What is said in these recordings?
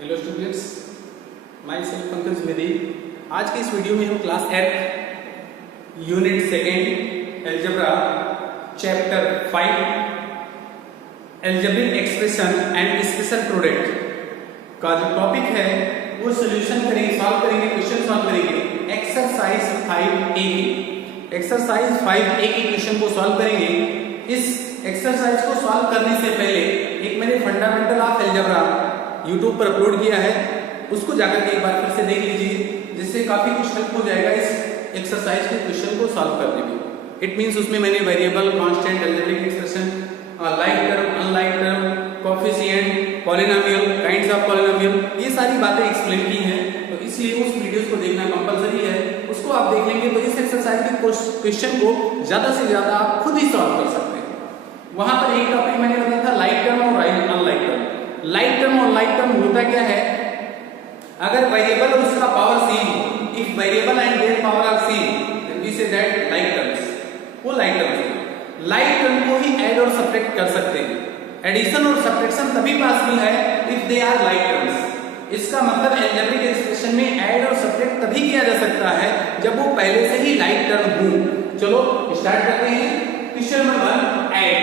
Hello students, my self Pankaj मेरी। आज के इस वीडियो में हम class 8 unit second algebra chapter 5 algebraic expression and special product का जो टॉपिक है वो सोल्यूशन करेंगे, सॉल्व करेंगे, क्वेश्चन सॉल्व करेंगे। एक्सरसाइज 5A के क्वेश्चन को सॉल्व करेंगे। इस एक्सरसाइज को सॉल्व करने से पहले एक मैंने फंडामेंटल ऑफ एल्जेब्रा यूट्यूब पर अपलोड किया है, उसको जाकर के एक बार फिर से देख लीजिए, जिससे काफी कुछ हेल्प हो जाएगा इस एक्सरसाइज के क्वेश्चन को सॉल्व करने में। इट मींस उसमें मैंने variable, constant, algebraic expression, like term, unlike term, coefficient, polynomial, kinds of polynomial, ये सारी बातें एक्सप्लेन की हैं। तो इसलिए उस वीडियोस को देखना कंपलसरी है। उसको आप देख लेंगे तो इस एक्सरसाइज के क्वेश्चन को ज्यादा से ज्यादा आप खुद ही सॉल्व कर सकते हैं। वहां पर एक टॉपिक मैंने बताया था लाइक टर्म और अनलाइक टर्म। लाइक टर्म और लाइक टर्म होता क्या है? अगर वेरिएबल और उसका power same, if variable and their power are same, then we say that like terms. वो लाइक टर्म्स है। लाइक टर्म को ही ऐड और सब्ट्रैक्ट कर सकते हैं। एडिशन और सब्ट्रैक्शन तभी पॉसिबल है if they are like terms. इसका मतलब एल्जेब्रिक एक्सप्रेशन में ऐड और सब्ट्रैक्ट तभी किया जा सकता है जब वो पहले से ही लाइक टर्म हो। चलो स्टार्ट करते हैं। Question number 1, add.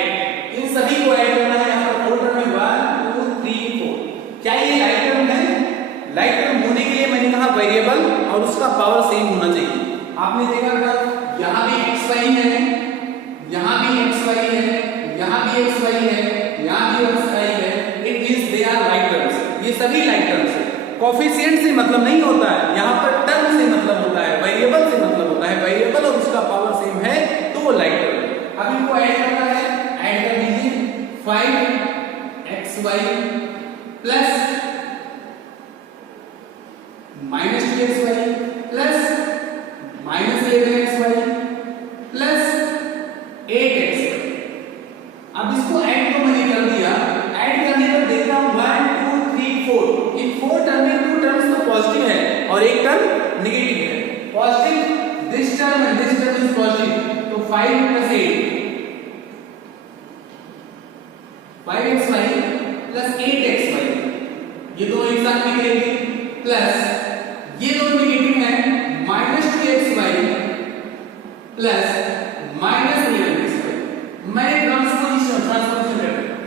इन सभी को ऐड करना है। यहाँ पर 4 टर्म है, 1 2 3 4। क्या ये लाइक टर्म है? लाइक टर्म होने के लिए मैंने कहा वेरिएबल और उसका पावर सेम होना चाहिए। आपने देखा अगर यहाँ भी xy है, यहाँ भी xy है, यहाँ भी xy है, यहाँ भी xy है, it means they are like terms. ये सभी लाइक टर्म्स है। कोएफिशिएंट से मतलब नहीं होता है, यहाँ पर टर्म से मतलब होता है, वेरिएबल से मतलब होता है। वेरिएबल और उसका पावर सेम है तो वो लाइक टर्म है। अब इनको ऐड करना है। ऐड कर लीजिए 5xy plus -2xy plus -11xy plus 8xy। अब इसको ऐड तो मैंने कर दिया। ऐड करने पर देख रहा हूं 1 2 3 4। इन 4 टर्म में 2 टर्म्स तो पॉजिटिव है और एक टर्म नेगेटिव है। Positive this term and this term is positive, तो 5 + 8 5xy प्लस 8xy, ये दोनों एक साथ निकलेंगे, प्लस ये दोनों नेगेटिव है, -2xy प्लस -11xy। मैंने ट्रांसपोजिशन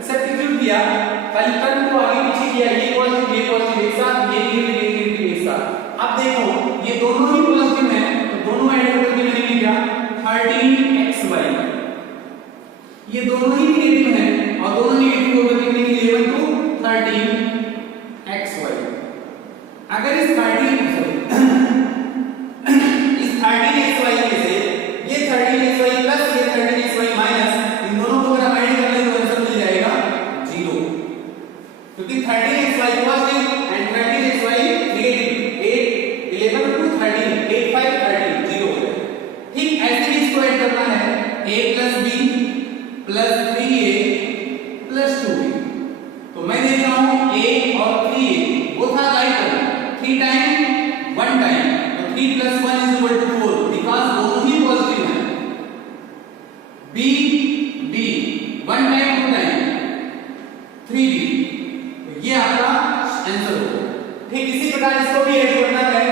सब्स्टिट्यूट किया, टर्म को आगे पीछे किया, ये पॉजिटिव एक साथ, ये नेगेटिव एक साथ। अब देखो ये दोनों ही पॉजिटिव हैं, तो दोनों ऐड करके मैंने लिखा 13xy। ये दोनों ही नेगेटिव हैं और दोनों नेगेटिव को करके मैंने 11 to 13xy। अगर इस 13xy में से ये 13xy प्लस ये 13xy माइनस, इन दोनों को अगर हम ऐड कर लें तो आंसर मिल जाएगा 0, क्योंकि 13xy positive and 13xy negative. 8 11 to 13 8 5 13 0 हो जाएगा। ठीक ऐसे भी इसको ऐड करना है। a + b plus 3a plus 2b। तो मैं देख रहा हूं a और 3a वो था लाइक टर्म, 3 टाइम 1 टाइम, तो 3 + 1 = 4 बिकॉज़ दोनों ही पॉजिटिव हैं। b 1 टाइम 2 टाइम 3b, तो ये आपका आंसर होगा। ठीक इसी प्रकार इसको भी ऐड करना है।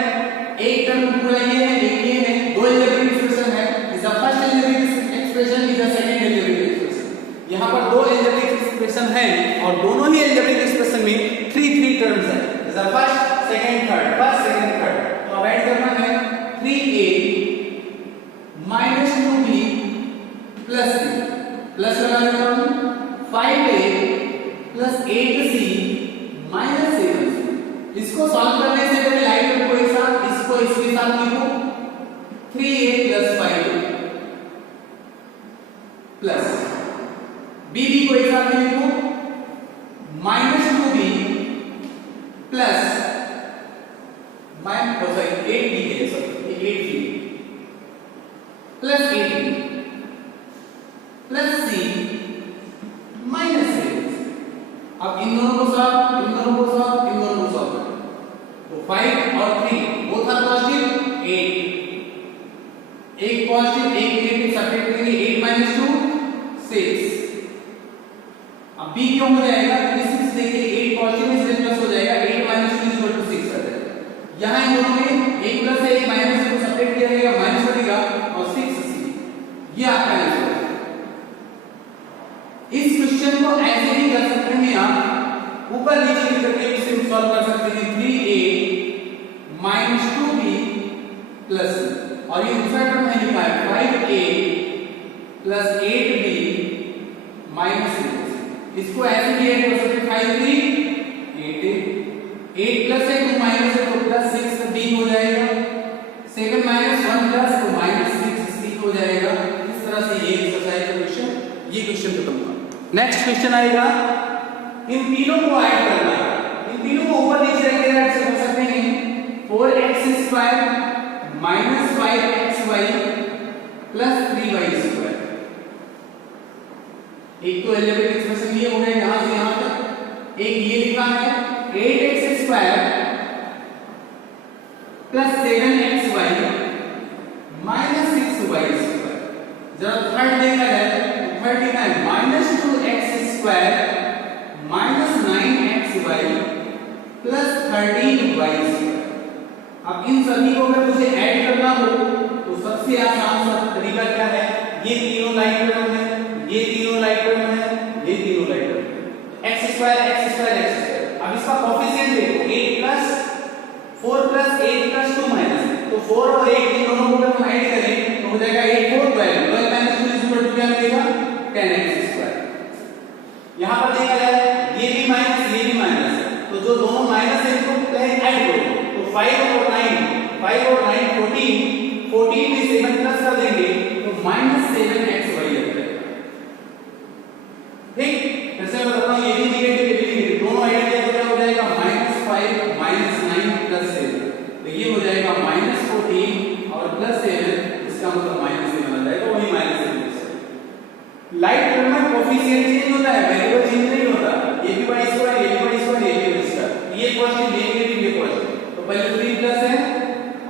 एक टर्म पूरा ये है, एक ये है, दो एल्जेब्रिक एक्सप्रेशन है। Is the first algebraic expression, is the second algebraic expression. यहाँ पर दो एल्जेब्रिक एक्सप्रेशन हैं और दोनों ही एल्जेब्रिक एक्सप्रेशन में 3 टर्म्स हैं। Is the first second third, first second third. तो अब ऐड करना है 3a -2b plus c, plus लगा देता हूं 5a plus 8c minus 7c। इसको सॉल्व करने से पहले लाइक टर्म को एक साथ, इसको इसके साथ लिखो 3a plus 5a plus bb को एक साथ लिखो -2b प्लस 8b है, sorry 8b plus 8b plus c minus 7। अब इन दोनों को सॉल्व, इन दोनों को सॉल्व, इन दोनों को सॉल्व करें तो 5 और 3 वो था पॉजिटिव, 8 एक पॉजिटिव एक नेगेटिव, सब्ट्रैक्ट करेंगे 8 - 2 6। अब b क्यों हो जाएगा? क्योंकि 6 देखिए 8 पॉजिटिव में 6 प्लस हो जाएगा, 8 - ऊपर नीचे लिख करके इसे हम सॉल्व कर सकते हैं 3a minus 2b plus c। और ये दूसरा टर्म है लिखा है 5a plus 8b minus c। इसको ऐसे भी ऐड कर सकते हैं 5 3 8 8 प्लस है तो माइनस है तो प्लस 6 b हो जाएगा, 7 माइनस 1 प्लस तो माइनस 6 c हो जाएगा। इस तरह से ये एक्सरसाइज का क्वेश्चन, ये क्वेश्चन खत्म हुआ। नेक्स्ट क्वेश्चन आएगा, इन तीनों को ऐड करना है। इन तीनों को ऊपर नीचे रख के ऐड कर सकते हैं 4x² minus 5xy plus 3y²। एक तो एलिमेंट एक्सप्रेशन ये हो गया यहां से यहां तक। एक ये लिखा है 8x² plus 7xy minus 6y²। जरा थर्ड देखा जाए तो थर्ड लिखा है minus 2x² minus 9xy plus 13y²। अब इन सभी को अगर मुझे ऐड करना हो तो सबसे आसान सा तरीका क्या है, ये तीनों लाइन टर्म है, ये तीनों लाइन टर्म है, ये तीनों लाइन टर्म है, x² x²। अब इसका कोएफिशिएंट देखो 8 प्लस 4 प्लस 8 प्लस 2 माइनस, तो 4 और 8 इन दोनों को अगर हम ऐड करें तो हो जाएगा 8 4 12 12 माइनस 2 इक्वल टू क्या मिलेगा 10x²। यहां पर देखा जाए ये भी माइनस ये भी माइनस, तो जो दोनों माइनस है इनको पहले ऐड करो तो 5 और 9 14 14 में 7 प्लस कर देंगे तो माइनस 7xy आ जाएगा। ठीक, फिर से बताता हूं ये भी नेगेटिव ये भी नेगेटिव, दोनों ऐड किया तो क्या हो जाएगा -5 -9 प्लस 7, तो ये हो जाएगा -14 और प्लस 7, इसका मतलब -7 आ जाएगा, वही -7। लाइट टर्म में कोएफिशिएंट चेंज होता है, वेरिएबल चेंज नहीं होता। ये भी y स्क्वायर ये भी y स्क्वायर ये भी y स्क्वायर, ये पॉजिटिव ये नेगेटिव ये पॉजिटिव, तो पहले 3 प्लस है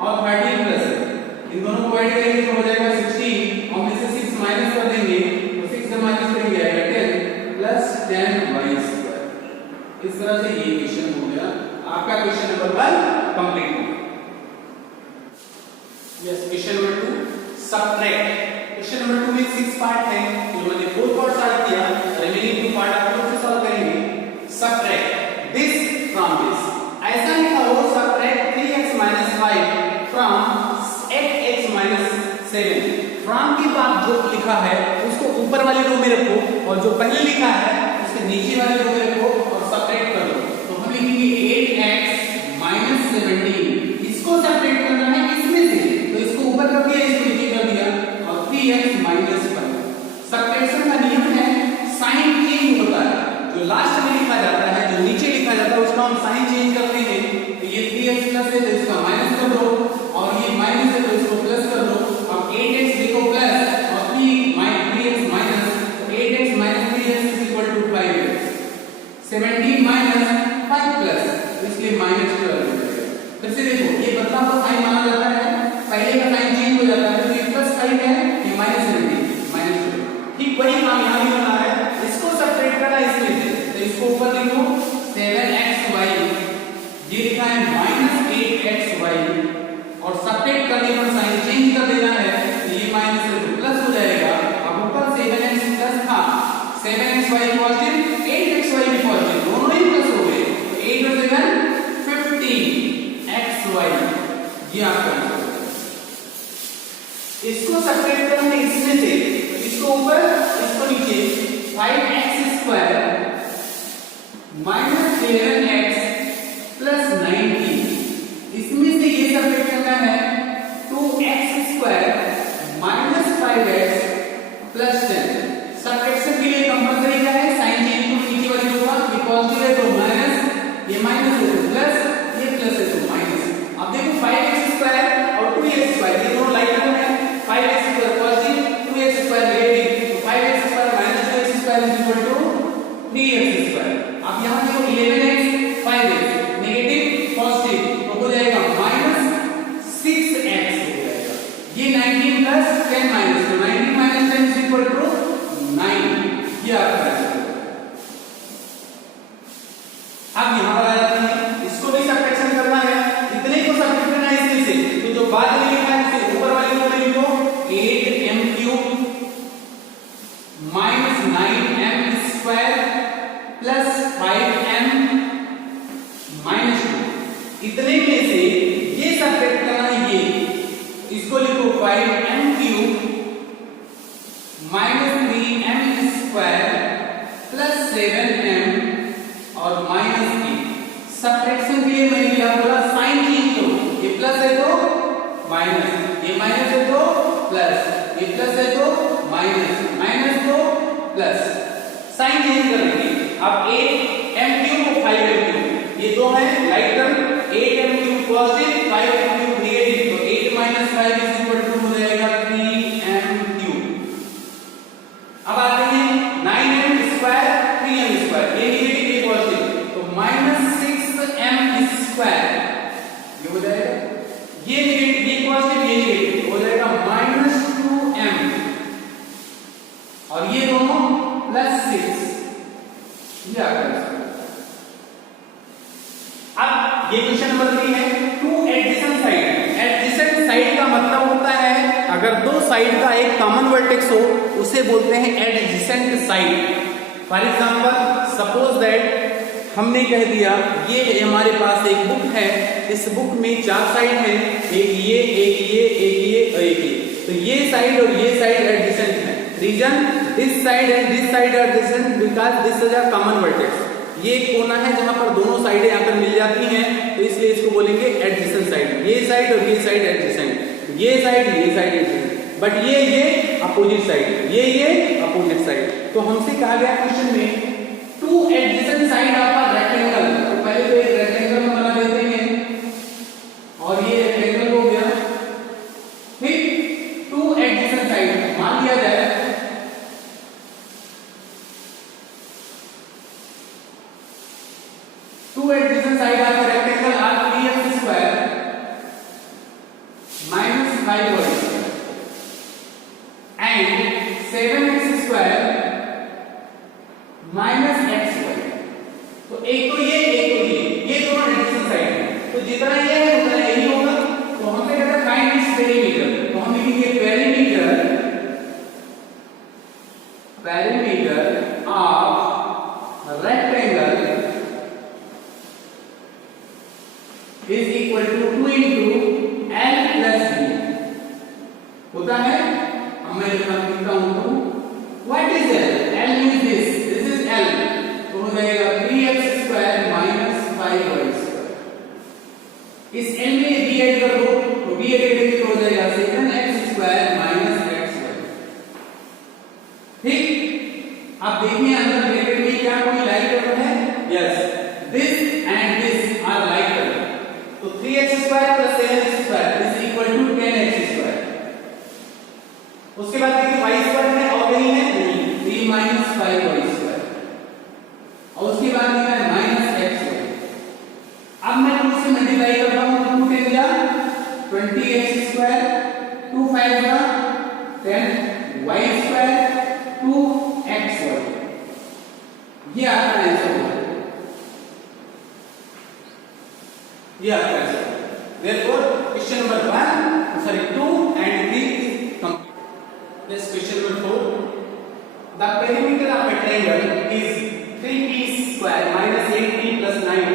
और 13 प्लस है, इन दोनों को ऐड करेंगे तो हो जाएगा 16 और में से 6 माइनस कर देंगे तो 6 से माइनस करेंगे आएगा 10 प्लस 10y²। इस तरह से ये क्वेश्चन हो गया आपका, क्वेश्चन नंबर 1 कंप्लीट हो गया। Yes, question number 2 subtract. Question number 2 में 6 पार्ट है, तो मैंने 4 पार्ट सॉल्व किया, रिमेनिंग 2 पार्ट आप लोग से सॉल्व करेंगे। सबट्रैक्ट दिस फ्रॉम दिस, ऐसा लिखा हो subtract 3x - 5 from 8x - 7। From की बात जो लिखा है उसको ऊपर वाली रो में रखो और जो पहले लिखा है उसके नीचे वाली रो में रखो और सबट्रैक्ट कर दो, तो हम लिखेंगे 8x - 17। इसको सबट्रैक्ट करना है इसमें से, तो इसको ऊपर कर दिया इसको नीचे कर दिया और 3x - 5। सबट्रैक्शन का नियम है साइन चेंज होता है, जो लास्ट में लिखा जाता है जो नीचे लिखा जाता है उसका हम साइन चेंज करते हैं। तो ये 3x प्लस है तो इसका माइनस कर दो और ये माइनस है तो इसको प्लस कर दो। अब 8x देखो प्लस और 3x माइनस, तो 8x - 3x = 5x। 17 minus 5 plus, इसलिए -12। फिर से देखो ये बदलाव का साइन माना जाता है, पहले का साइन चेंज हो जाता है, तो ये +5 है ये -17 -12। ठीक वही काम यहां भी बना है, इसको सबट्रैक्ट करना है इसमें से, तो इसको ऊपर लिखो 7xy, ये लिखा है -8xy और सबट्रैक्ट करने पर साइन चेंज कर देना है, तो ये माइनस है तो प्लस हो जाएगा। अब ऊपर 7x प्लस था 7xy पॉजिटिव 8xy भी पॉजिटिव, दोनों ही प्लस हो गए, तो 8 और 7 15xy, ये आपका आंसर। इसको सबट्रैक्ट करना है इसमें से, तो इसको ऊपर इसको नीचे 5x² - 11x प्लस 19, इसमें से ये सबट्रैक्ट करना है 2x² - 5x प्लस 10। सबट्रैक्शन के लिए कंपलसरी क्या है, साइन चेंज को नीचे वाली होगा, ये पॉजिटिव है तो माइनस, ये माइनस है तो प्लस, ये प्लस है तो माइनस। अब देखो 5x² और 2x², ये दोनों लाइन टर्म है, 5x² पॉजिटिव 2x² नेगेटिव, तो 5x² - 2x² = 3x²। अब यहां देखो 11x 5x नेगेटिव पॉजिटिव, तो हो जाएगा -6x हो जाएगा। ये 19 प्लस 10 माइनस, तो 19 - 10 = 9, ये आपका आंसर। अब यहां पर आ जाते हैं, इसको भी सबट्रैक्शन करना है, इतने को सबट्रैक्ट करना है इसमें से, तो जो बाद में लिखा है उसे ऊपर वाले को में लिखो 8m³ - 9m² plus 5m subtraction के लिए मैंने क्या बोला, साइन चेंज करो, ये प्लस है तो माइनस, ये माइनस है तो प्लस, ये प्लस है तो माइनस, माइनस तो प्लस, साइन चेंज करेंगे। अब 8m क्यूब 5m क्यूब ये दो हैं like term, 8m cube positive 5m cube negative, तो 8 - 5 इज इक्वल टू हो जाएगा 3m क्यूब। अब आते हैं 9m स्क्वायर 3m स्क्वायर, ये नेगेटिव ये पॉजिटिव, तो -6m स्क्वायर ये हो जाएगा, ये नेगेटिव ये पॉजिटिव ये नेगेटिव हो जाएगा -2m, और ये दोनों +6 ये आ गया। अब ये क्वेश्चन नंबर 3 है, two adjacent side. Adjacent side का मतलब होता है अगर दो साइड का एक कॉमन वर्टेक्स हो उसे बोलते हैं adjacent side. For example suppose that हमने कह दिया ये हमारे पास एक बुक है, इस बुक में 4 साइड है, एक ये एक ये एक ये और एक ये, तो ये साइड और ये साइड एडजेसेंट है। Reason this side and this side are adjacent because this is a common vertex. ये एक कोना है जहां पर दोनों साइडें आकर मिल जाती हैं, तो इसलिए इसको बोलेंगे एडजेसेंट साइड। ये साइड और ये साइड एडजेसेंट, ये साइड एडजेसेंट, बट ये अपोजिट साइड, ये अपोजिट साइड। तो हमसे कहा गया क्वेश्चन में two adjacent side of a rectangle, तो पहले तो एक रेक्टेंगल में बना देते हैं और ये रेक्टेंगल हो गया, ठीक। टू एडजेसेंट साइड मान लिया जाए two adjacent side of a rectangle are 3x square minus 5y square and 7x square minus xy। तो एक तो ये दोनों एडजेसेंट साइड है, तो जितना ये है उतना यही होगा। तो हमसे कहता है फाइंड इट्स पेरीमीटर, तो हम लिखेंगे perimeter of rectangle is equal to 2 into L plus B होता है। अब मैं लिखता हूं तो what is L? L means this is L, तो हो जाएगा 3x square minus 5y square। इस L में B ऐड कर दो तो B ऐड करेंगे तो हो जाएगा 7x square minus xy, ठीक। अब देखिए अंदर ब्रैकेट में क्या कोई लाइक टर्म है? Yes, this and this are like term, तो 3x square plus 7x square is equal to 10x square। उसके बाद देखिए y square है और नहीं है, नहीं, 3 minus 5y square, और उसके बाद लिखा है minus xy। अब मैं 2 से मल्टीप्लाई करता हूं तो 2 10 जा 20x square, 2 5 जा 10y square 2xy, ये आपका आंसर होगा, ये आपका answer. Therefore, question number 2 and 3 is complete. Next question number 4. The perimeter of a triangle is 3p square minus 8p plus 9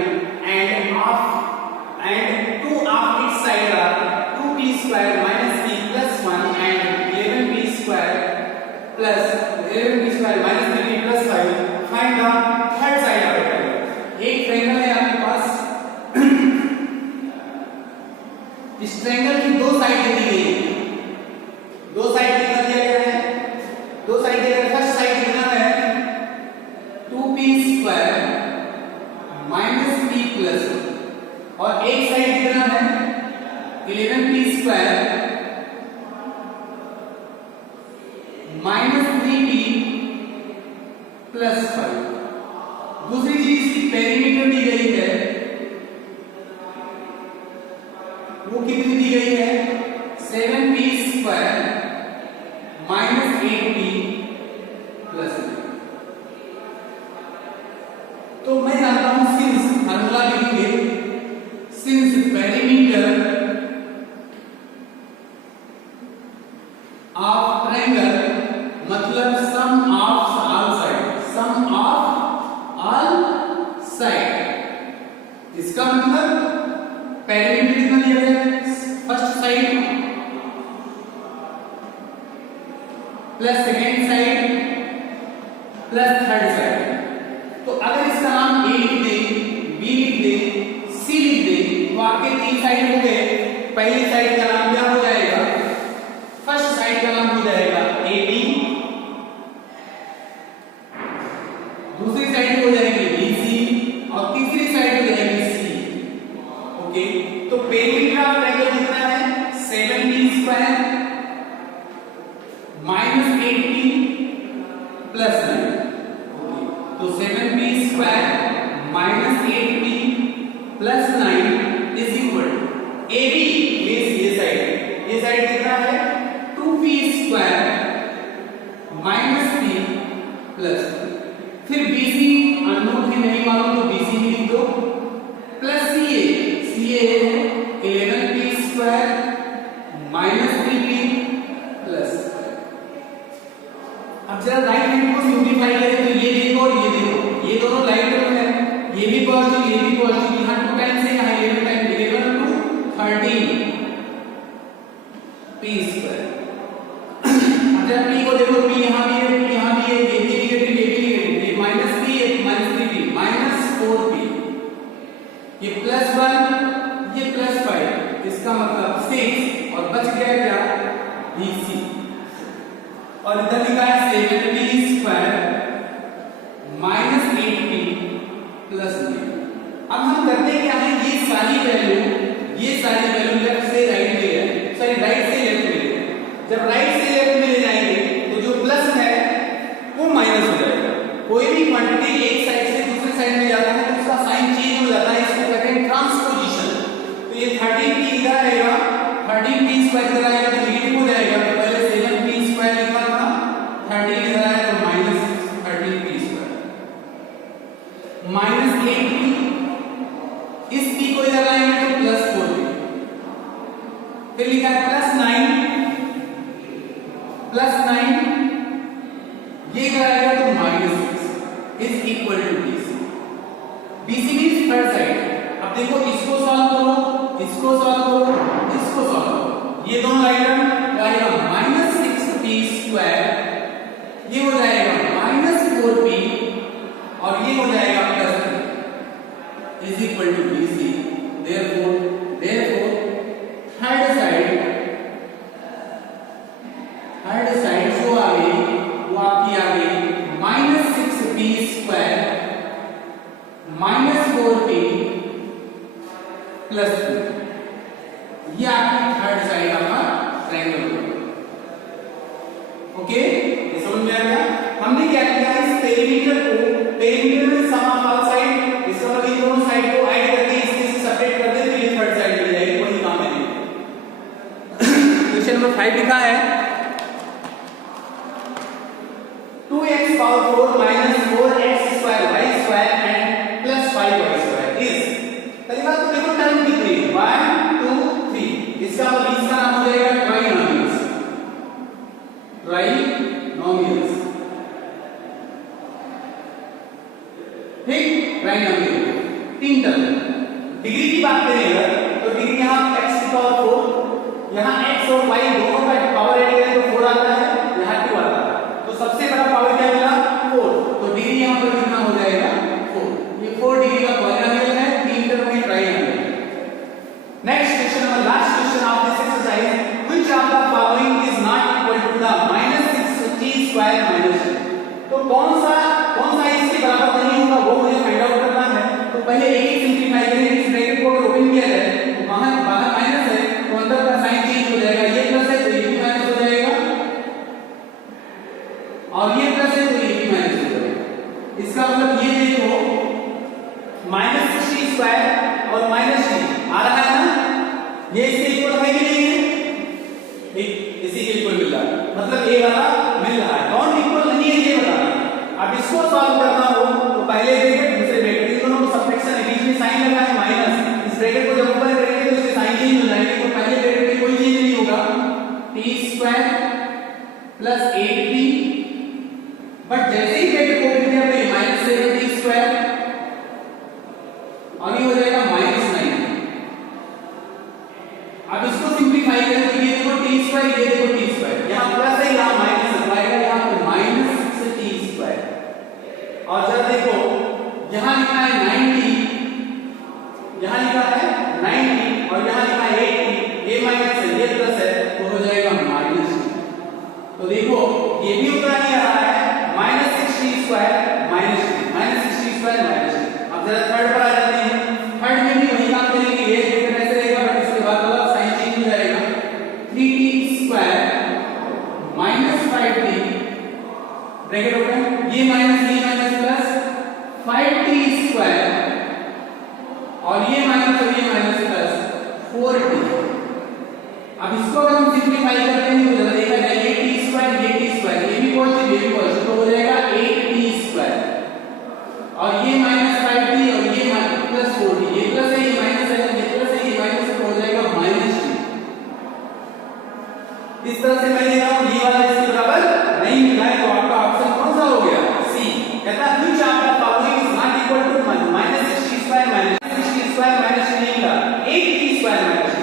and 2 of its side are 2p square minus p plus 1 and 11p square minus 3p plus 5. Find the third side of a triangle. एक triangle है आपके पास, इस triangle की दो side दी गई है, दो side कितना दिया गया है? दो साइड दिया गया। फर्स्ट साइड कितना है? 2p square minus p plus, और एक साइड कितना है? 11p square minus 3p plus 5। दूसरी चीज की पेरीमीटर दी गई है, वो कितनी दी गई है? 7p square minus 8p plus. तो मैं जानता हूं सिंस फॉर्मूला लिखेंगे, सिंस पेरीमीटर ऑफ ट्रायंगल मतलब sum of all side, sum of all side. इसका मतलब पेरीमीटर कितना दिया गया है? First side plus second side plus third side. तो अगर इसका नाम ए लिख दें, बी लिख दें आपके 3 साइड हो गए। पहली साइड का नाम क्या हो जाएगा? फर्स्ट साइड का नाम हो जाएगा AB, दूसरी साइड हो जाएगी BC और तीसरी साइड हो जाएगी C। ओके, तो पेरिमीटर ऑफ ट्रायंगल कितना है? 7b square minus 8b plus 9। तो 7b square minus 8b plus 9 is equal AB means ये साइड कितना है? 2b square minus b plus, फिर BC अननोन है नहीं मालूम तो BC ही लिख दो, plus CA 11b square minus 3b plus. अब जरा राइट हैंड को सिंपलीफाई करें तो ये देखो और ये देखो, ये दोनों राइट टर्म है, ये भी पॉजिटिव ये भी पॉजिटिव, यहां 2 टाइम्स है, यहां 11 टाइम्स, 11 टू 13 p स्क्वायर। अब जरा p को देखो, p यहां भी है, p यहां भी है, ये भी नेगेटिव ये भी नेगेटिव, ये माइनस p है माइनस 3p माइनस 4p, ये प्लस 1 ये प्लस 5, इसका मतलब 6 और बच गया क्या? BC। और इधर लिखा है 7b square minus 8b plus 9। अब हम करते क्या है, ये सारी वैल्यू लेफ्ट से राइट में है, सॉरी राइट से लेफ्ट में। जब राइट से लेफ्ट में ले जाएंगे तो जो प्लस है वो माइनस हो जाएगा। कोई भी क्वांटिटी एक साइड से दूसरे साइड में जाता है तो उसका साइन चेंज हो जाता है, इसको कहते हैं ट्रांसपोजिशन। तो ये 13p इधर आएगा, 13p स्क्वायर इधर आएगा तो नेगेटिव हो जाएगा, तो पहले 7p स्क्वायर लिखा था, 13 इधर आया तो minus 13p square minus 8p, इस p को इधर लाएंगे तो प्लस 4p, फिर लिखा है प्लस 9 ये इधर आएगा तो minus 6 is equal to BC। BC means third side. अब देखो इसको सॉल्व करो, इसको सॉल्व करो, इसको सॉल्व करो, ये दोनों राइट टर्म आएगा माइनस 6p स्क्वायर, ये हो जाएगा माइनस 4p और ये हो जाएगा plus 3 is equal to BC। Therefore third side जो आ गई वो आपकी आ गई minus 6p square minus 4p plus 3, ये आपकी थर्ड साइड आपका ट्रायंगल। ओके, ये समझ में आ गया? हमने क्या किया, इस पेरीमीटर में सम ऑफ ऑल साइड, इसका मतलब इन दोनों साइड को ऐड करके इसमें से सेपरेट कर दे तो ये थर्ड साइड मिल जाएगी, वही काम है। क्वेश्चन नंबर 5 लिखा है 2x power 4 minus 4x square y square and plus 5y square is, पहली बात तो देखो टर्म कितनी है, 1 2 3, इसका मतलब इसका नाम हो जाएगा ट्राइनोमियल्स। ठीक, ट्राइनोमियल 3 टर्म। डिग्री की बात करें अगर तो डिग्री यहाँ x की पावर 4, यहाँ x और y दोनों का पावर ऐड करें तो 4 आता है, यहाँ 2 आता है, तो सबसे बड़ा पावर क्या मिला? 4, तो डिग्री यहाँ पर कितना हो जाएगा? 4। ये 4 डिग्री का पॉलिनोमियल है, 3 टर्म में trinomial. Next question number last question of this exercise, which of the following is not equal to the -6t square minus. तो कौन सा इसके बराबर नहीं होगा वो मुझे फाइंड आउट करना है। तो पहले एक सिंपलीफाई करें, इस ब्रैकेट को अगर ओपन किया जाए तो बाहर माइनस है तो अंदर का साइन चेंज हो जाएगा, ये प्लस है तो ये भी माइनस हो जाएगा और ये प्लस है तो ये भी माइनस हो जाएगा। इसका मतलब ये देखो -6t स्क्वायर और -t आ रहा है ना, ये इसके इक्वल है कि नहीं है? ठीक, इसी के इक्वल मिल रहा है, मतलब ये वाला मिल रहा है। कौन इक्वल नहीं है ये बताना। अब इसको सॉल्व करना हो तो पहले ब्रैकेट दूसरे ब्रैकेट, इन दोनों को सबट्रैक्शन है, बीच में साइन लगा है माइनस, इस ब्रैकेट को जब ऊपर करेंगे तो इससे साइन चेंज हो जाएगी, तो पहले ब्रैकेट में कोई चेंज नहीं होगा, t square plus 8t, but जैसे ही ब्रैकेट को ओपन किया तो ये -7t स्क्वायर और ये हो जाएगा -9। अब इसको सिंपलीफाई करें तो ये देखो t स्क्वायर, ये देखो t स्क्वायर, यहां प्लस है यहां माइनस है, आएगा यहां पे -6t स्क्वायर। और जब देखो यहां लिखा है 90, यहां लिखा है 90 देखो ये भी उतना ही आ रहा है माइनस 60 स्क्वायर माइनस टी। अब जरा थर्ड पर आ जाते हैं। थर्ड में भी वही काम करेंगे, ये ब्रैकेट ऐसे रहेगा बट इसके बाद वाला साइन चेंज हो जाएगा। 3t square minus 5t bracket open, ये माइनस प्लस 5t स्क्वायर और ये माइनस प्लस 4t। अब इसको अगर हम सिंपलीफाई करते हैं तो जरा देखा जाए ये t स्क्वायर ये भी पॉजिटिव तो हो जाएगा 8t स्क्वायर और ये माइनस 5t और ये प्लस 4t, ये प्लस है ये माइनस है ये प्लस है ये माइनस है तो हो जाएगा माइनस t। इस तरह से मैं लिख रहा हूं ये वाला इसके बराबर नहीं मिला है तो आपका ऑप्शन कौन सा हो गया? सी। कहता है which of the following is not equal to minus 60 square minus नहीं मिला 8t square minus t।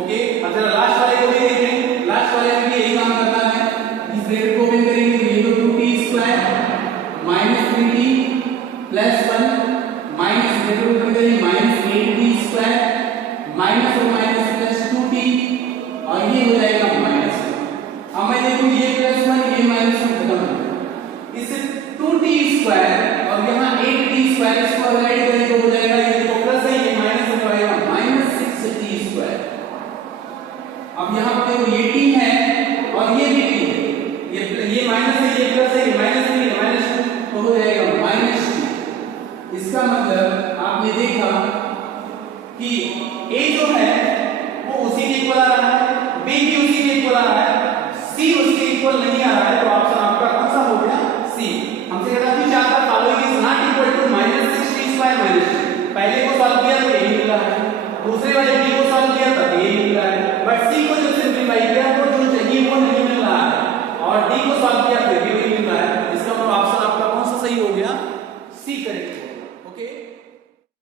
Okay, अब जरा लास्ट वाले को भी देखें। लास्ट वाले में भी यही काम करना है। इस ब्रैकेट को ओपन करेंगे तो ये तो 2t square minus 3t plus 1 minus bracket open करेंगे माइनस 8t स्क्वायर माइनस और माइनस प्लस 2t और ये हो जाएगा माइनस। अब मैं देखूं ये प्लस 1 ये माइनस 1 खत्म हो गया। इससे 2t स्क्वायर और यहाँ 8t स्क्वायर इसको अगर ऐड करें तो हो जाएगा ये तो प्लस है ये माइनस हो जाएगा माइनस 6t स्क्वायर। अब यहाँ पे देखो ये t है और ये भी t है, ये माइनस है ये प्लस है ये माइनस है ये माइनस तो हो जाएगा माइनस t। इसका मतलब आपने देखा कि a जो है